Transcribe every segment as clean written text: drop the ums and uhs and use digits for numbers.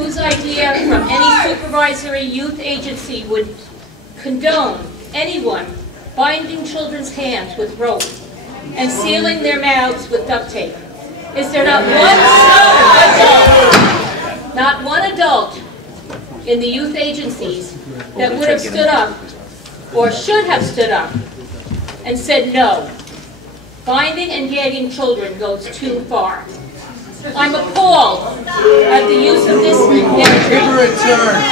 whose idea from any supervisory youth agency would condone anyone binding children's hands with rope and sealing their mouths with duct tape? Is there not one adult in the youth agencies that would have stood up or should have stood up and said no? Binding and gagging children goes too far. I'm appalled at the use of this imagery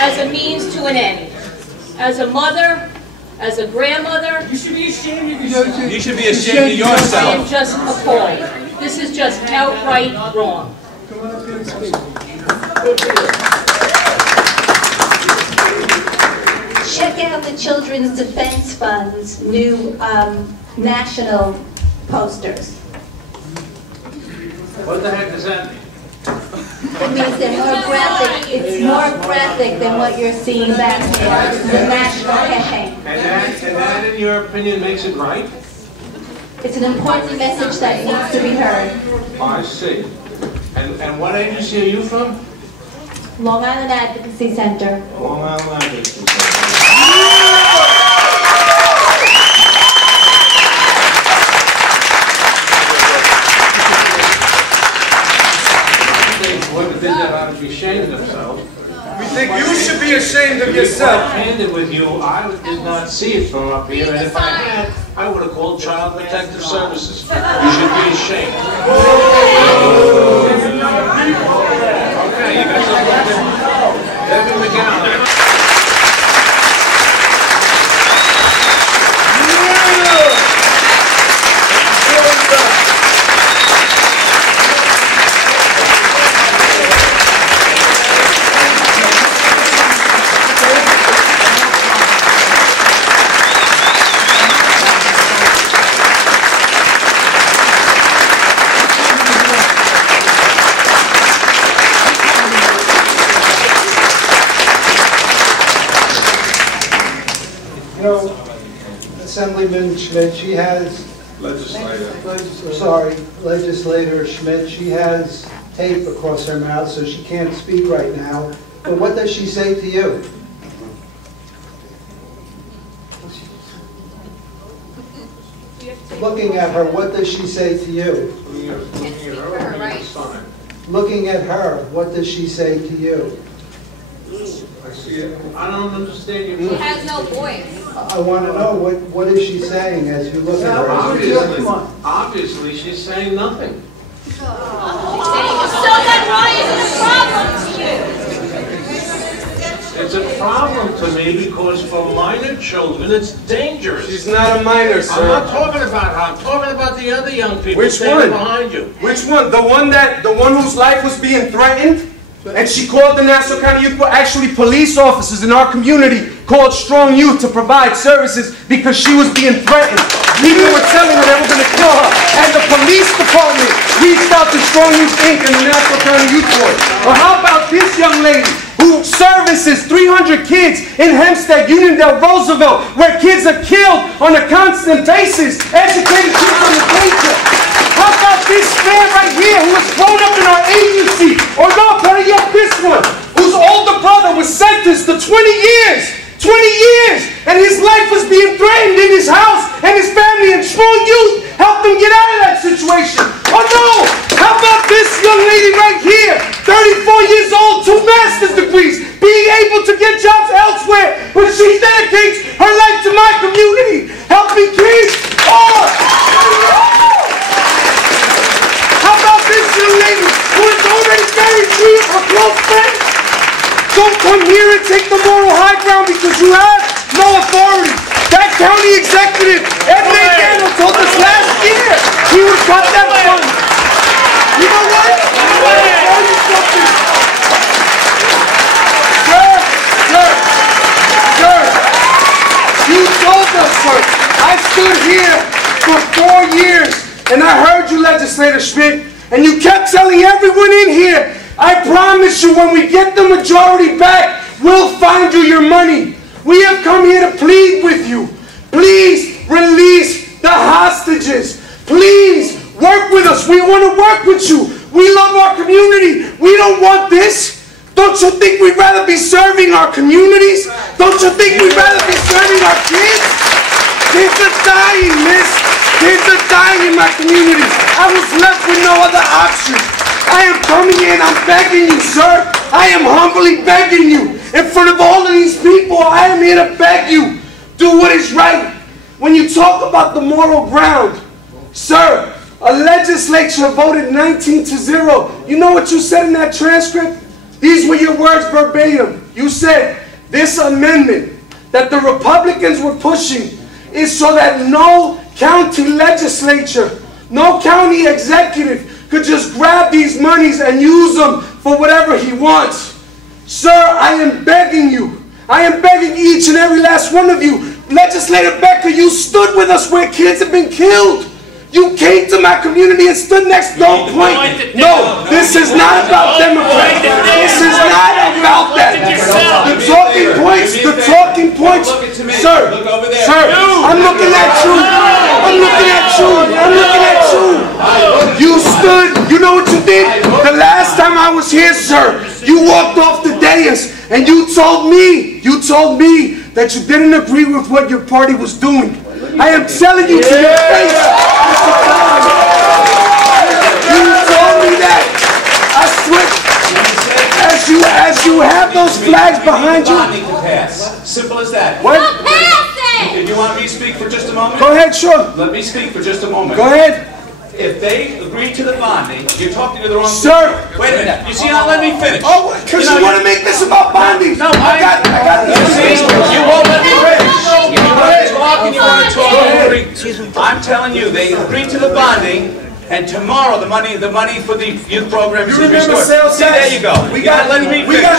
as a means to an end. As a mother, as a grandmother, you should be ashamed of yourself. You should be ashamed of yourself. I am just appalled. This is just outright wrong. Come on up here and speak. Check out the Children's Defense Fund's new national posters. What the heck does that mean? It means they're more graphic. It's more graphic than what you're seeing back there. This is a national campaign. And that, in your opinion, makes it right? It's an important message that needs to be heard. Oh, I see. And what agency are you from? Long Island Advocacy Center. Long Island Advocacy Center. Whoever did that ought to be ashamed of themselves. We think you should be ashamed of yourself. To be candid with you, I did not see it from up here, and if I had, I would have called Child Protective Services. You should be ashamed. Okay, you got something? Debbie Mangano. You know, Assemblyman Schmidt, she has... Legislator Schmidt, she has tape across her mouth, so she can't speak right now. But what does she say to you? Looking at her, what does she say to you? Looking at her, what does she say to you? I don't understand you. She has no voice. I want to know, what is she saying as you look at her? Obviously, she's saying nothing. So then why is it a problem to you? It's a problem to me because for minor children, it's dangerous. She's not a minor, sir. I'm not talking about her. I'm talking about the other young people Which standing one? behind you. Which one? The one whose life was being threatened? And she called the Nassau County Youth Board, actually police officers in our community called Strong Youth to provide services because she was being threatened. People were telling her they were going to kill her. And the police department reached out to Strong Youth Inc. and the Nassau County Youth Board. Or how about this young lady who services 300 kids in Hempstead, Uniondale, Roosevelt, where kids are killed on a constant basis, educating kids on the danger. How about this man right here who was grown up in our agency? Or no, better yet, this one, whose older brother was sentenced to 20 years! 20 years! And his life was being threatened in his house, and his family and Strong Youth helped him get out of that situation. Or no, how about this young lady right here, 34 years old, 2 master's degrees, being able to get jobs elsewhere, but she dedicates her life to my community, helping kids. How about this young lady who is already very free of her close friends? Don't come here and take the moral high ground because you have no authority. That county executive, Ed Mangano, told us last year he would cut that fund. You know what? I'm going to tell you something. Sir, you told us, sir. I stood here for 4 years and I heard you, Legislator Schmidt, and you kept telling everyone in here, I promise you when we get the majority back, we'll find you your money. We have come here to plead with you. Please release the hostages. Please work with us. We want to work with you. We love our community. We don't want this. Don't you think we'd rather be serving our communities? Don't you think we'd rather be serving our kids? Kids are dying, miss. Kids are dying in my community. I was left with no other option. I am coming in, I'm begging you, sir. I am humbly begging you. In front of all of these people, I am here to beg you. Do what is right. When you talk about the moral ground, sir, a legislature voted 19-0. You know what you said in that transcript? These were your words verbatim. You said, this amendment that the Republicans were pushing is so that no county legislature, no county executive could just grab these monies and use them for whatever he wants. Sir, I am begging you. I am begging each and every last one of you. Legislator Becker, you stood with us where kids have been killed. You came to my community and stood next. Don't point. No, this is not about Democrats. This is not about that. The talking points, sir, I'm looking at you. I'm looking at you. I'm looking at you. You stood, you know what you did? The last time I was here, sir, you walked off the dais and you told me that you didn't agree with what your party was doing. I am telling you to your face. You told me that. I swear. As you have those flags behind you. Simple as that. What? If you want me to speak for just a moment? Go ahead, sure. Let me speak for just a moment. Go ahead. If they agree to the bonding, you're talking to the wrong Sir. people. Wait a minute. You see, now let me finish. Oh, because you want to make this about bonding. No, I got you see, you won't let me finish. You want to talk and you want to talk. I'm telling you, they agreed to the bonding, and tomorrow the money for the youth programs is restored. Sales tax? See, there you go. We got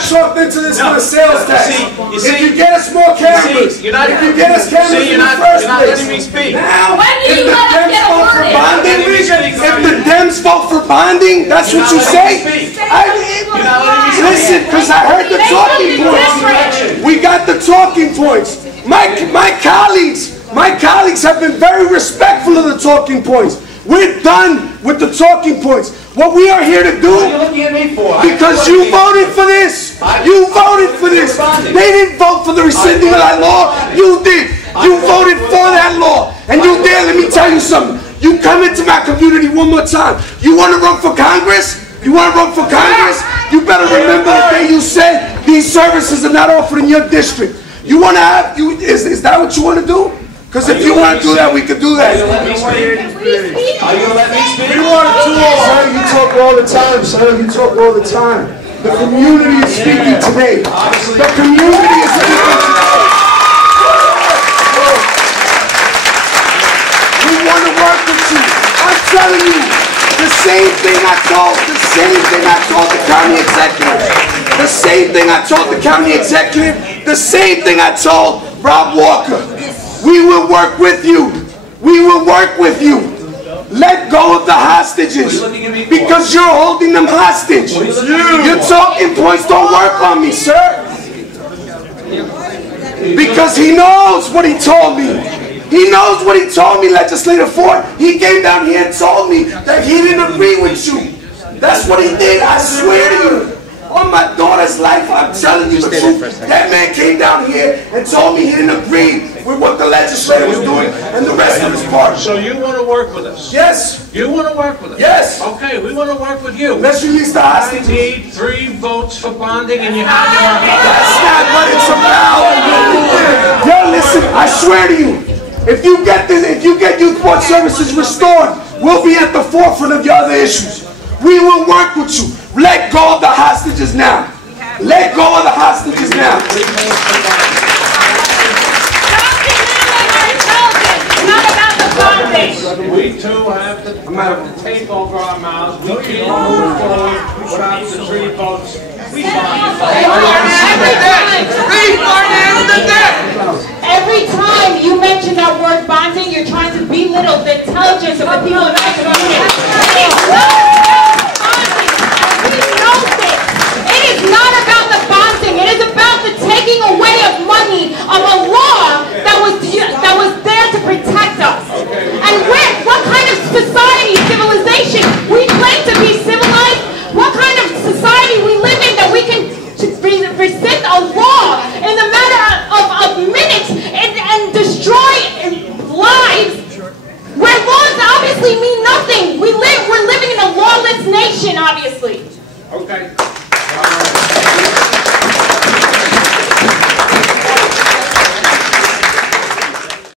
talked into this for the sales tax. You see, if you get us more cameras, if you get us cameras you're in not the first letting me place. speak. Now, When do if you the let us Dems get a vote for word in? bonding, If the Dems vote for bonding, that's what you say? You're not letting me speak. Listen, because I heard the talking points. We got the talking points. My colleagues have been very respectful of the talking points. We're done with the talking points. What we are here to do, What are you looking at me for? because you voted for this. You voted for this. They didn't vote for the rescinding of that law. You did. You voted for that law. And you did. Let me tell you something. You come into my community one more time. You want to run for Congress? You want to run for Congress? You better remember the day you said these services are not offered in your district. You want to have, is that what you want to do? Because if you want to do that, we could do that. Are you going to let me speak? Are you going to let me speak? We want to do all. Sir, you talk all the time, sir. You talk all the time. The community is speaking today. The community is speaking today. We want to work with you. I'm telling you, the same thing I told the county executive. The same thing I told the county executive. The same thing I told Rob Walker. We will work with you. We will work with you. Let go of the hostages because you're holding them hostage. Your talking points don't work on me, sir. Because he knows what he told me. He knows what he told me, Legislator Ford. He came down here and told me that he didn't agree with you. That's what he did, I swear to you. On my daughter's life, I'm telling you the truth. That man came down here and told me he didn't agree with what the legislator was doing and the rest of his party. So you want to work with us? Yes. You want to work with us? Yes. Okay, we want to work with you. Let's release the I hostages. need 3 votes for bonding and you have your... That's not what it's about. Yo, listen, I swear to you, if you get youth court services restored, we'll be at the forefront of your other issues. We will work with you. Let go of the hostages now. Let go of the hostages now. We too have to tape over our mouths. We can't move forward without the 3 votes. Every time you mention that word bonding, you're trying to belittle the intelligence of the people of Nassau.